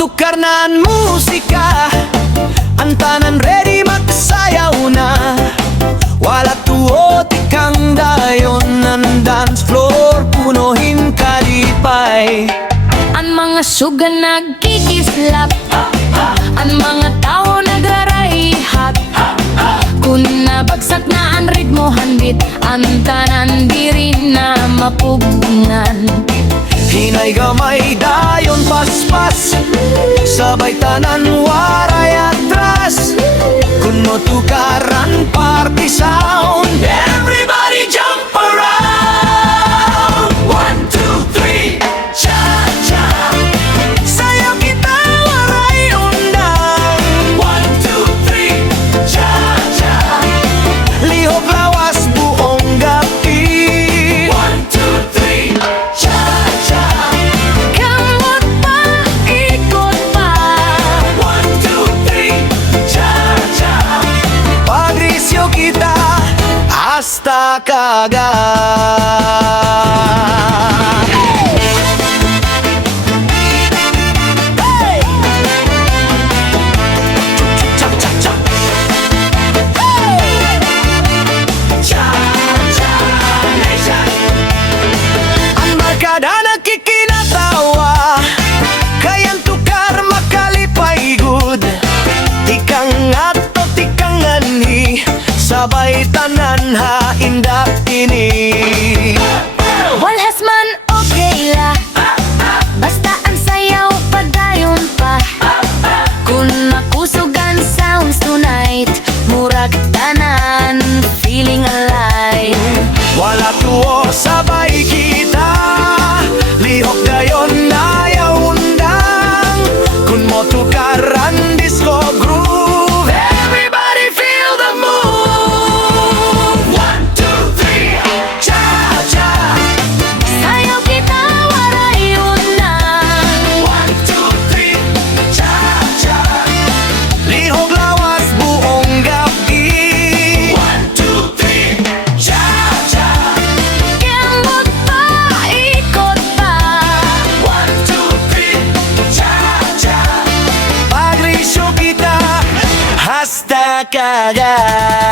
tukar na ang musika, ang tanan ready magsayaw na. Wala tuot ikang dayon, ang dance floor punuhin kalipay. Ang mga suga nagkikislap, ang mga tao nagrarayihat. Kung nabagsak na ang ritmo handit, ang tanan di rin na mapugnan. Hinay gamay dayon paspas, sabay tanan waray atras. Kung mo tukaran party sound, everybody jump around. 1, 2, 3, cha-cha. Sayaw kita waray undang. 1, 2, 3, cha-cha. Lihok lawas buong gabi. 1, 2, 3, cha-cha. Kamot pa, ikot pa. 1, 2, 3, cha-cha. Pagrisyo kita hasta kagat. Hey! Cha-cha-cha. Hey! Cha-cha nation. Ang barkada nagkikinatawa, kayang tukar makalipay good. Tikang ato, tikang anhi, sabay tanan ha indak ini. Walhas man okay la, basta ang sayaw padayon pa. Kung makusugan sounds tonight, murag tanan feeling alive. Wala tuo sabay kita, lihok dayon ayaw undang. Kung mo tukaran disco groove, everybody feel the move. 1, 2, 3, cha-cha. Sayaw kita waray unang. 1, 2, 3, cha-cha. Lihok lawas buong gabi. 1, 2, 3, cha-cha. Kamot pa, ikot pa. 1, 2, 3, cha-cha. Pagrisyo kita hasta kagat.